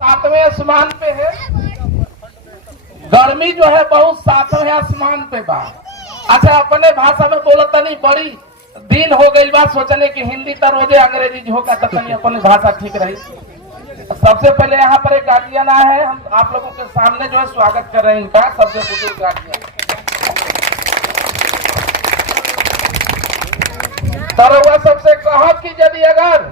सातवें आसमान पे है। गर्मी जो है बहुत सातवें आसमान पे बा। अच्छा अपने भाषा में बोलत नहीं, बड़ी दिन हो गई बात सोचने की हिंदी तो रोजे अंग्रेजी होगा तो तनी अपनी भाषा ठीक रही। सबसे पहले यहाँ पर एक गार्जियन आए हैं, हम आप लोगों के सामने जो है स्वागत कर रहे हैं इनका। सबसे बुजुर्ग गार्जियन तरवा सबसे कहो कि यदि अगर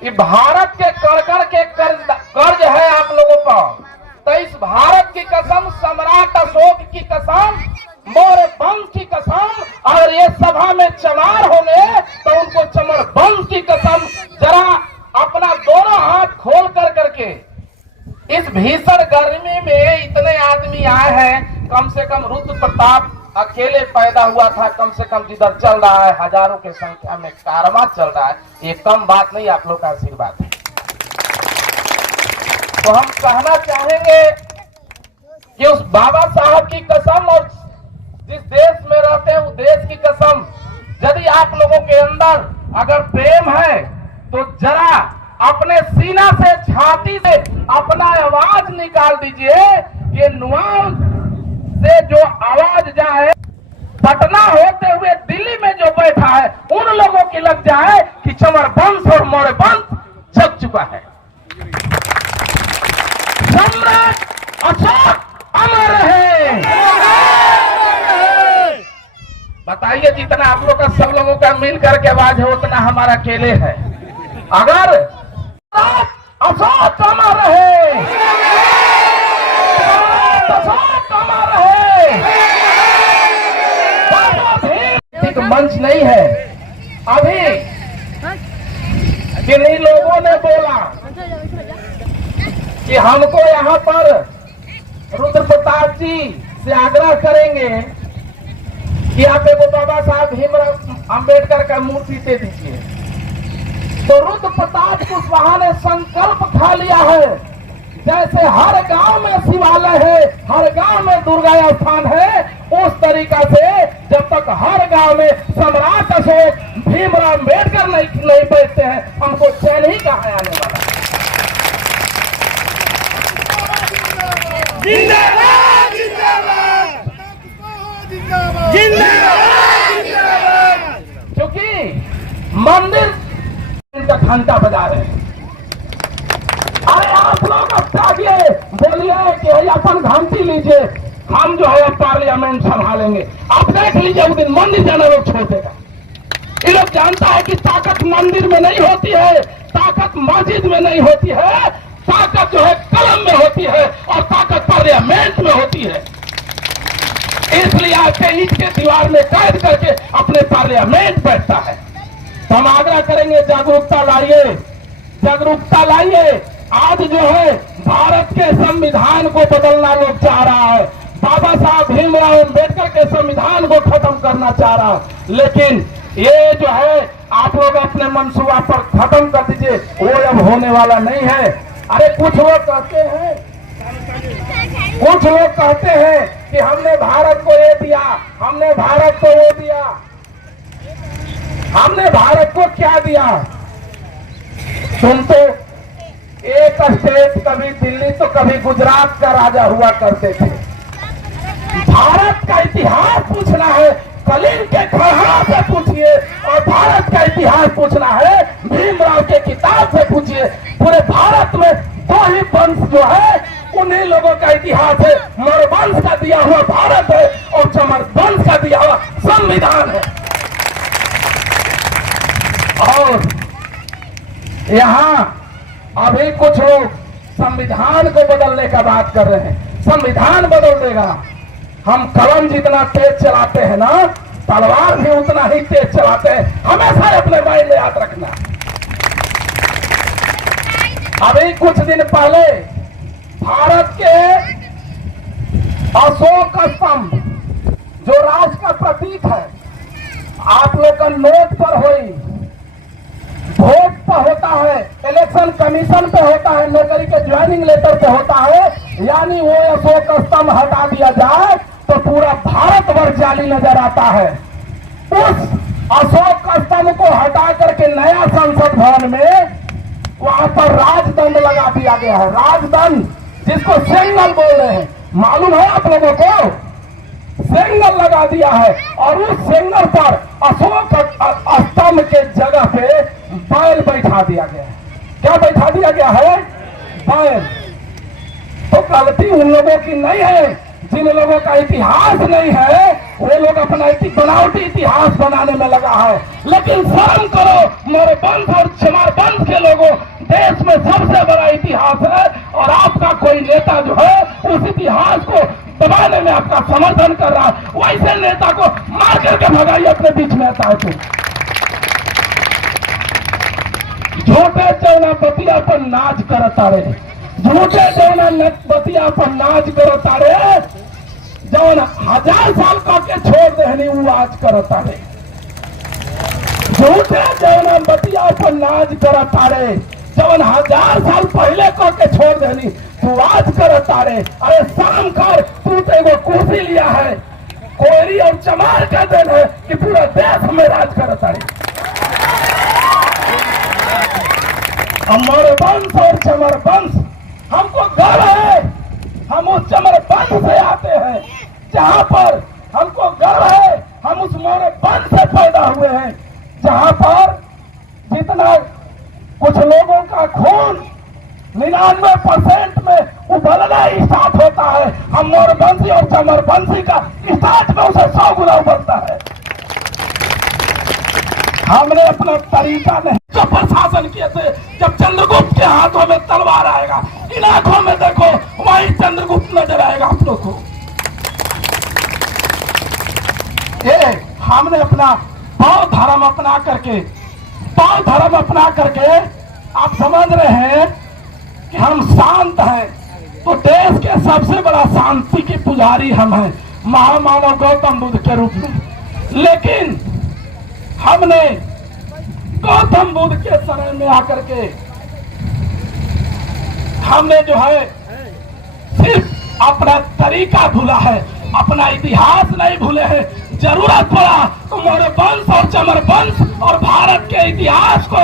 ये भारत के कड़कड़ के कर्ज है आप लोगों पर, तो इस भारत की कसम, सम्राट अशोक की कसम, मौर्य वंश की कसम, और ये सभा में चमार होंगे तो उनको चमर वंश की कसम, जरा अपना दोनों हाथ खोल कर करके इस भीषण गर्मी में इतने आदमी आए हैं। कम से कम रुद्र प्रताप अकेले पैदा हुआ था, कम से कम जिधर चल रहा है हजारों की संख्या में कारवां चल रहा है, ये कम बात नहीं, आप लोग का आशीर्वाद है। तो हम कहना चाहेंगे कि उस बाबा साहब की कसम और जिस देश में रहते हैं उस देश की कसम, यदि आप लोगों के अंदर अगर प्रेम है तो जरा अपने सीना से, छाती से अपना आवाज निकाल दीजिए। ये नुआंस से जो आवाज जाए, पटना होते हुए दिल्ली में जो बैठा है उन लोगों की लग जाए कि चमर वंश और मौर्य वंश जग चुका है। सम्राट अशोक अमर रहे। बताइए जितना आप लोग का, सब लोगों का मिल करके आवाज है उतना हमारा अकेले है। अगर अशोक अमर रहे, अशोक अमर रहे। एक मंच नहीं है। अभी किन्हीं लोगों ने बोला कि हमको यहाँ पर रुद्र प्रताप जी से आग्रह करेंगे कि आप एगो बाबा साहब भीमराव अंबेडकर का मूर्ति दे दीजिए। तो रुद्र प्रताप कुशवाहा ने संकल्प खा लिया है, जैसे हर गांव में शिवालय है, हर गांव में दुर्गा स्थान है, उस तरीका से जब तक हर गांव में सम्राट अशोक भीमराव अंबेडकर नहीं बैठते हैं, हमको चैन ही कहाँ आने वाला है। जिंदाबाद जिंदाबाद जिंदाबाद जिंदाबाद। क्योंकि मंदिर का घंटा बजा रहे हैं। अरे आप लोग अब चाहिए बोलिए कि अपन घंटी लीजिए, हम जो है पार्लियामेंट संभालेंगे। आप देख लीजिए उस दिन मंदिर जाना लोग छोड़ देगा। ये लोग जानता है कि ताकत मंदिर में नहीं होती है, ताकत मस्जिद में नहीं होती है, ताकत जो है कलम में होती है और ताकत पार्लियामेंट में होती है। इसलिए आके ईंट के दीवार में कैद करके अपने पार्लियामेंट बैठता है। तो हम आग्रह करेंगे जागरूकता लाइए, जागरूकता लाइए। आज जो है भारत के संविधान को बदलना लोग चाह रहा है, बाबा साहब भीमराव अंबेडकर के संविधान को खत्म करना चाह रहा है, लेकिन ये जो है आप लोग अपने मनसूबा पर खत्म कर दीजिए, वो अब होने वाला नहीं है। अरे कुछ लोग कहते हैं कि हमने भारत को ये दिया, हमने भारत को वो दिया। हमने भारत को क्या दिया? तुम तो एक स्टेट, कभी दिल्ली तो कभी गुजरात का राजा हुआ करते थे। भारत का इतिहास पूछना है कलीन के खरहा से पूछिए, और भारत का इतिहास पूछना है भीमराव के किताब से पूछिए। पूरे भारत में दो ही वंश जो है उन्हीं लोगों का इतिहास है, मौर्य वंश का दिया हुआ भारत है और चमर वंश का दिया हुआ संविधान है। और यहाँ अभी कुछ लोग संविधान को बदलने का बात कर रहे हैं। संविधान बदल देगा। हम कलम जितना तेज चलाते हैं ना, तलवार भी उतना ही तेज चलाते हैं, हमेशा अपने माइंड में याद रखना। अभी कुछ दिन पहले भारत के अशोक स्तंभ जो राष्ट्र का प्रतीक है, आप लोग का नोट पर हुई, वोट पर होता है, इलेक्शन कमीशन पे होता है, नौकरी के ज्वाइनिंग लेटर पे होता है, यानी वो अशोक स्तंभ हटा दिया जाए तो पूरा भारतवर्ष जाली नजर आता है। उस अशोक स्तंभ को हटा करके नया संसद भवन में वहां पर राजदंड लगा दिया गया है। राजदंड जिसको सेंगल बोल रहे हैं, मालूम है आप लोगों को? सेंगल लगा दिया है और उस सेंगल पर अशोक स्तंभ के जगह पे बैल बैठा दिया गया है। क्या बैठा दिया गया है? बैल। तो गलती उन लोगों की नहीं है जिन लोगों का इतिहास नहीं है, वो लोग अपना बनावटी इतिहास बनाने में लगा है। लेकिन शर्म करो, मोरे वंश और चमार वंश के लोगों, देश में सबसे बड़ा इतिहास है और आपका कोई नेता जो है उस इतिहास को दबाने में आपका समर्थन कर रहा है। वैसे नेता को मार करके भगाइए अपने बीच में आता है। तो झूठे चौना बतिया पर नाच करता रे, झूठे चौना बतिया पर नाच करता रे, जौन 1000 साल का के छोड़ देनी वो आज करता रे। झूठे चौना बतिया पर नाच करता रे, जौन 1000 साल पहले को के छोड़ देनी तू आज करता रे। अरे शाम कर, तू तो एगो कुर्सी लिया है, कोयरी और चमार का दिन है कि पूरा देश में राज करता रे। हमारे वंश और चमर वंश, हमको गर्व है, हम उस चमर वंश से आते हैं, जहां पर हमको गर्व है, हम उस मौर्य वंश से पैदा हुए हैं, जहां पर जितना कुछ लोगों का खून 99% में उबलना स्टार्ट होता है, हम मौर्य वंशी और चमर वंशी का स्टार्ट में उसे 100 गुना उबलता है। हमने अपना तरीका नहीं जो प्रशासन किए थे, जब चंद्रगुप्त के हाथों में तलवार आएगा, इन आंखों में देखो वही चंद्रगुप्त नजर आएगा आप लोग को। ये हमने अपना बौद्ध धर्म अपना करके आप समझ रहे हैं कि हम शांत हैं, तो देश के सबसे बड़ा शांति की पुजारी हम हैं, महामानव गौतम बुद्ध के रूप में। लेकिन हमने गौतम बुद्ध के शरण में आकर के हमने जो है सिर्फ अपना तरीका भूला है, अपना इतिहास नहीं भूले हैं। जरूरत पड़ा तो मौर्य वंश और चमर वंश और भारत के इतिहास को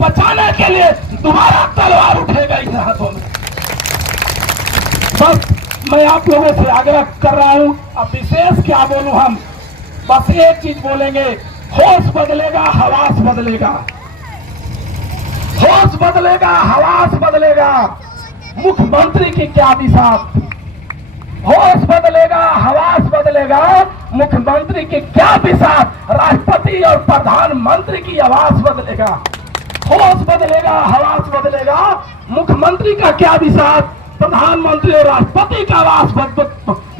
बचाने के लिए दोबारा तलवार उठेगा इन हाथों में। बस मैं आप लोगों से आग्रह कर रहा हूं, अब विशेष क्या बोलूं, हम बस एक चीज बोलेंगे, होश बदलेगा, हवास बदलेगा। होश बदलेगा, हवास बदलेगा। मुख्यमंत्री की क्या दिशा? होश बदलेगा, हवास बदलेगा, मुख्यमंत्री की क्या दिशा? राष्ट्रपति और प्रधानमंत्री की आवाज बदलेगा। होश बदलेगा, हवास बदलेगा, मुख्यमंत्री का क्या दिशा? प्रधानमंत्री और राष्ट्रपति का आवाज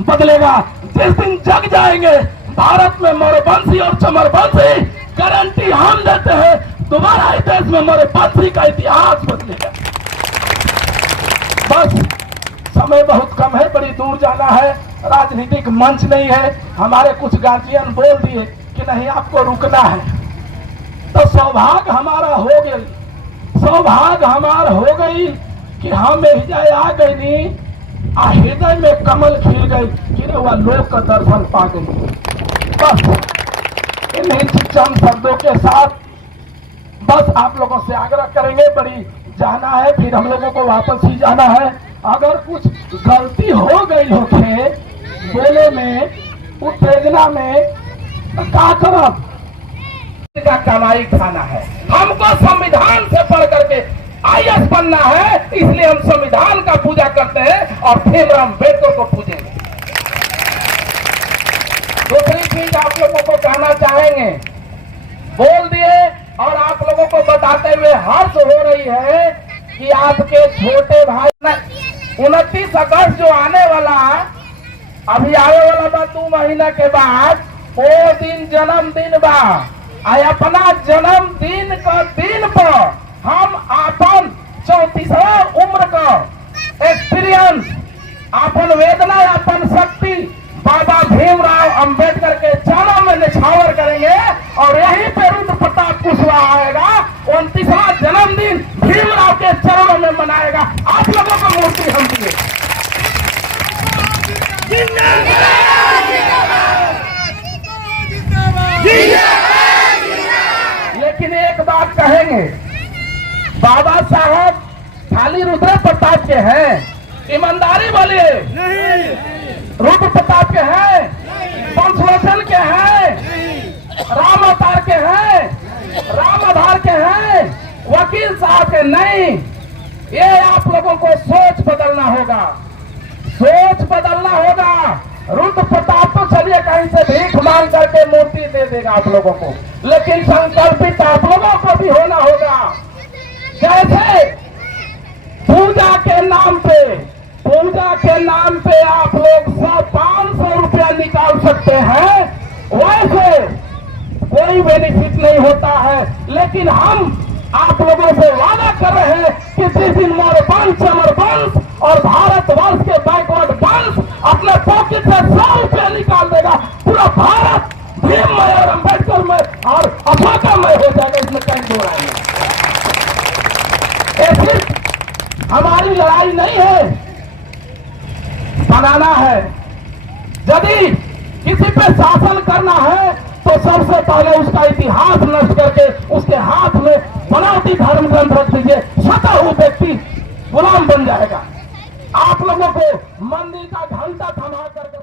बदलेगा। जिस दिन जग जाएंगे भारत में मौर्य वंशी और चमर वंशी, गारंटी हम देते हैं, दोबारा इस देश में मौर्य वंशी का इतिहास बदलेगा। बस समय बहुत कम है, बड़ी दूर जाना है, राजनीतिक मंच नहीं है। हमारे कुछ गार्जियन बोल दिए कि नहीं आपको रुकना है, तो सौभाग्य हमारा हो गई, सौभाग्य हमारा हो गई कि हम हिजाए आ गई नी, हृदय में कमल खिल गई कि वह लोग का दर्शन पा गई। बस इन्हीं चंद शब्दों के साथ बस आप लोगों से आग्रह करेंगे, बड़ी जाना है, फिर हम लोगों को वापस ही जाना है। अगर कुछ गलती हो गई होके बोले में, उत्तेजना में, तो क्या करब? का कमाई खाना है, हमको संविधान से पढ़ करके IAS बनना है, इसलिए हम संविधान का पूजा करते हैं और भीमराव अम्बेडकर को पूजेंगे। दूसरी चीज आप लोगों को कहना चाहेंगे, बोल दिए और आप लोगों को बताते हुए हर्ष हो रही है कि आपके छोटे भाई 29 अगस्त जो आने वाला, अभी आने वाला बा 2 महीना के बाद, वो दिन जन्मदिन बा। अपना जन्मदिन का दिन पर हम अपन 34वां उम्र का एक्सपीरियंस, अपन वेदना, अपन शक्ति बाबा भीमराव अंबेडकर के चरणों में निछावर करेंगे और यहीं पे रुद्र प्रताप कुशवाहा आएगा, 29वां जन्मदिन भीमराव के चरणों में मनाएगा। आप लोगों को मूर्ति हम दिए। लेकिन एक बात कहेंगे, बाबा साहब खाली रुद्र प्रताप के हैं? ईमानदारी बोलिए। रुद्र प्रताप के हैं? पंचलोचन के हैं? राम अवतार के हैं? राम आधार के हैं? वकील साहब के नहीं। ये आप लोगों को सोच बदलना होगा, सोच बदलना होगा। रुद्र प्रताप तो चलिए कहीं से भीख मांग करके मूर्ति दे देगा आप लोगों को, लेकिन संकल्पित आप लोगों को भी होना होगा। कैसे? पूजा के नाम पे आप लोग 100-500 रुपया निकाल सकते हैं, वैसे कोई बेनिफिट नहीं होता है। लेकिन हम आप लोगों से वादा कर रहे हैं कि जिस दिन मौर्यवंश, अमरवंश और भारतवर्ष के बैकवर्ड वंश अपने पॉकेट से 100 रुपया निकाल देगा, पूरा भारत भीममय और अम्बेडकर में और अशोकमय हो जाएगा। इसमें कहीं दो राय नहीं। ये सिर्फ हमारी लड़ाई नहीं है, बनाना है। यदि किसी पे शासन करना है तो सबसे पहले उसका इतिहास नष्ट करके उसके हाथ में बनावटी धर्म ग्रंथ रख दीजिए, स्वतः वो व्यक्ति गुलाम बन जाएगा। आप लोगों को मंदिर का घंटा थमा करके